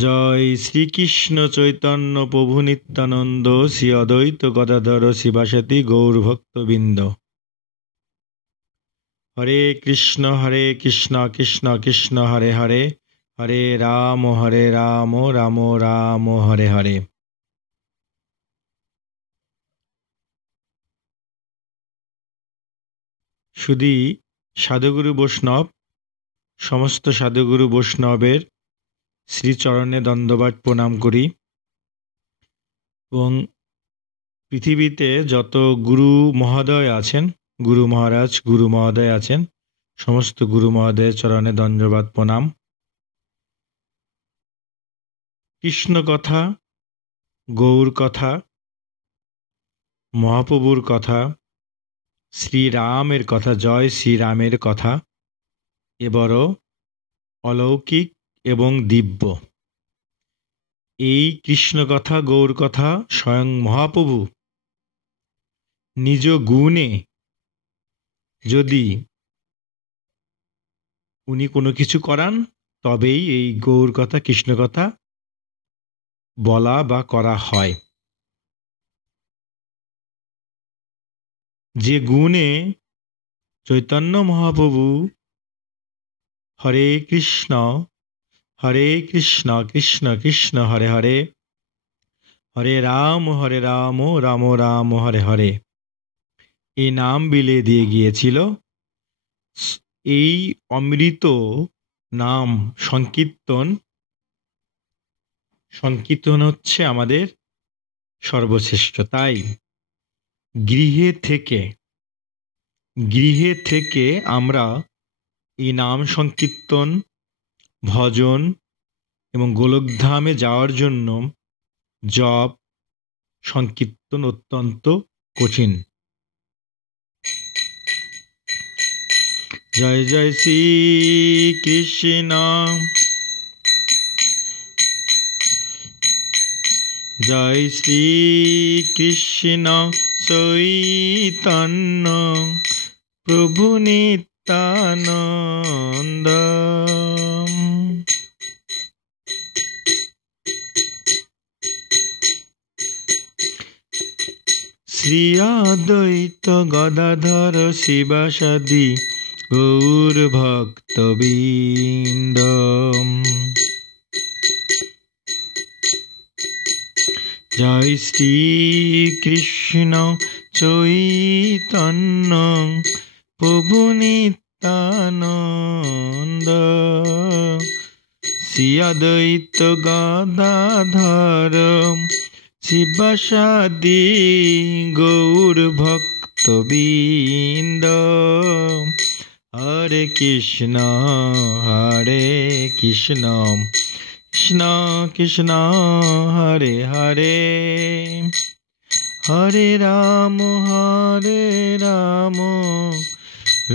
জয় শ্রীকৃষ্ণ চৈতন্য প্রভু নিত্যানন্দ শ্রী অদ্বৈত গদাধর শিবাসাতি গৌরভক্তবৃন্দ। হরে কৃষ্ণ কৃষ্ণ কৃষ্ণ হরে হরে, হরে রাম রাম রাম হরে হরে। শুধু সাধুগুরু বৈষ্ণব, সমস্ত সাধুগুরু বৈষ্ণবের শ্রীচরণে দণ্ডবাট প্রণাম করি এবং পৃথিবীতে যত গুরু মহোদয় আছেন, গুরু মহারাজ গুরু মহোদয় আছেন, সমস্ত গুরু মহোদয়ের চরণে দণ্ডবাট প্রণাম। কৃষ্ণ কথা, গৌর কথা, মহাপ্রভুর কথা, শ্রীরামের কথা, জয় শ্রীরামের কথা এ বড় অলৌকিক এবং দিব্য। এই কৃষ্ণ কথা, গৌর কথা স্বয়ং মহাপ্রভু নিজ গুণে যদি উনি কোনো কিছু করান, তবেই এই গৌর কথা, কৃষ্ণ কথা বলা বা করা হয়। যে গুণে চৈতন্য মহাপ্রভু হরে কৃষ্ণ কৃষ্ণ কৃষ্ণ হরে হরে, হরে রাম রাম রাম হরে হরে এই নাম বিলে দিয়ে গিয়েছিল। এই অমৃত নাম সংকীর্তন হচ্ছে আমাদের সর্বশ্রেষ্ঠ। তাই গৃহে থেকে আমরা এই নাম সংকীর্তন, ভজন এবং গোলকধামে যাওয়ার জন্য জপ সংকীর্তন অত্যন্ত কঠিন। জয় জয় শ্রী কৃষ্ণ, জয় শ্রী কৃষ্ণ চৈতন্য প্রভু নিত্যানন্দ। শ্রী অদ্বৈত গদাধর শিবাসাদি গৌর ভক্তবৃন্দ। জয় শ্রী কৃষ্ণ চৈতন্য প্রভু নিত্যানন্দ। শ্রী অদ্বৈত গদাধর শিবাসাদি গৌর ভক্তবৃন্দ। হরে কৃষ্ণ কৃষ্ণ কৃষ্ণ হরে হরে, হরে রাম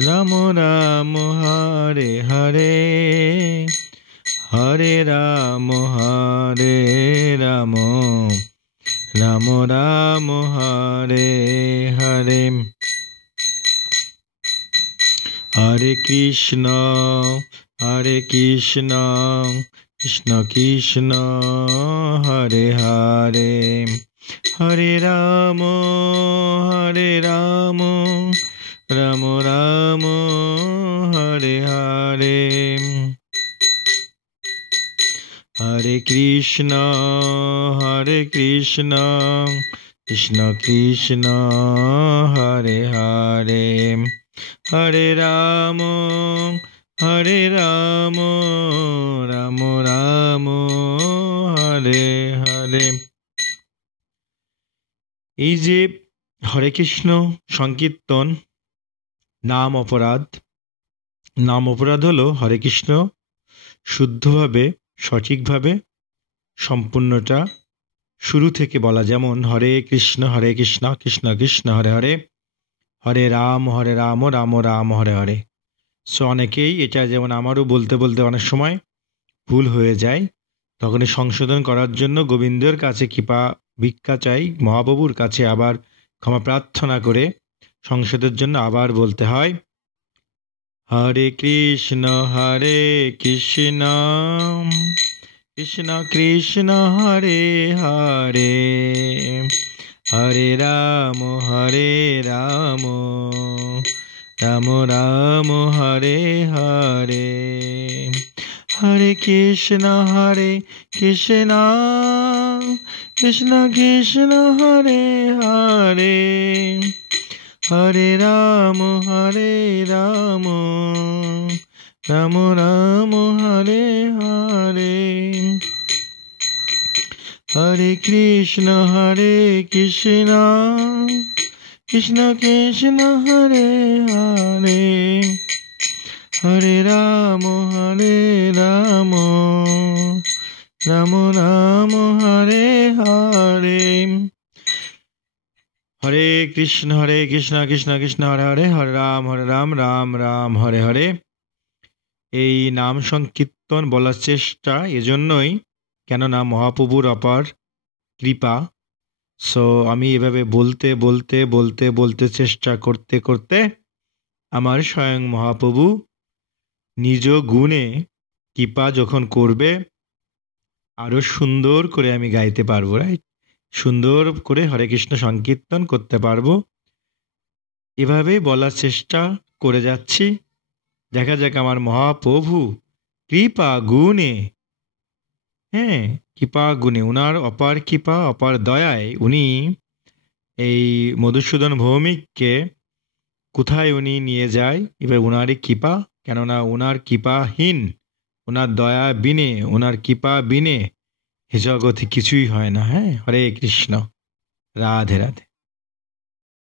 রাম রাম হরে হরে, হরে রাম রাম রাম হরে হরে। হরে কৃষ্ণ কৃষ্ণ কৃষ্ণ হরে হরে, হরে রাম রাম রাম হরে হরে। হরে কৃষ্ণ কৃষ্ণ কৃষ্ণ হরে হরে, হরে রাম রাম রাম হরে হরে। এই যে হরে কৃষ্ণ সংকীর্তন নাম অপরাধ হলো হরে কৃষ্ণ শুদ্ধভাবে, সঠিকভাবে সম্পূর্ণটা শুরু থেকে বলা। যেমন হরে কৃষ্ণ কৃষ্ণ কৃষ্ণ হরে হরে, হরে রাম রাম রাম হরে হরে। সো অনেকেই এটা, যেমন আমারও বলতে অনেক সময় ভুল হয়ে যায়, তখন সংশোধন করার জন্য গোবিন্দের কাছে কৃপা ভিক্ষা চাই, মহাপ্রভুর কাছে আবার ক্ষমা প্রার্থনা করে সংশোধনের জন্য আবার বলতে হয় হরে কৃষ্ণ কৃষ্ণ কৃষ্ণ কৃষ্ণ হরে হরে, হরে রাম রাম রাম হরে হরে, হরে কৃষ্ণ কৃষ্ণ কৃষ্ণ হরে হরে, হরে রাম রাম রাম হরে হরে, হরে কৃষ্ণ কৃষ্ণ কৃষ্ণ হরে হরে, হরে রাম রাম রাম হরে হরে, হরে কৃষ্ণ কৃষ্ণ কৃষ্ণ হরে হরে, হরে রাম রাম রাম হরে হরে। এই নাম সংকীর্তন বলার চেষ্টা এজন্যই কেননা মহাপ্রভুর অপার কৃপা। সো আমি এভাবে বলতে বলতে বলতে বলতে চেষ্টা করতে করতে আমার স্বয়ং মহাপ্রভু নিজ গুণে কৃপা যখন করবে আরো সুন্দর করে আমি গাইতে পারবো, রাইট? সুন্দর করে হরে কৃষ্ণ সংকীর্তন করতে পারবো। এভাবেই বলার চেষ্টা করে যাচ্ছি। দেখা যাক আমার মহাপ্রভু কৃপা গুণে, হ্যাঁ কৃপা গুণে, উনার অপার কৃপা অপার দয়ায় উনি এই মধুসূদন ভৌমিককে কোথায় উনি নিয়ে যায়। এবার উনারই কৃপা, কেননা উনার কৃপাহীন, উনার দয়া বিনে, উনার কৃপা বিনে এ জগতে কিছুই হয় না। হ্যাঁ, হরে কৃষ্ণ, রাধে রাধে।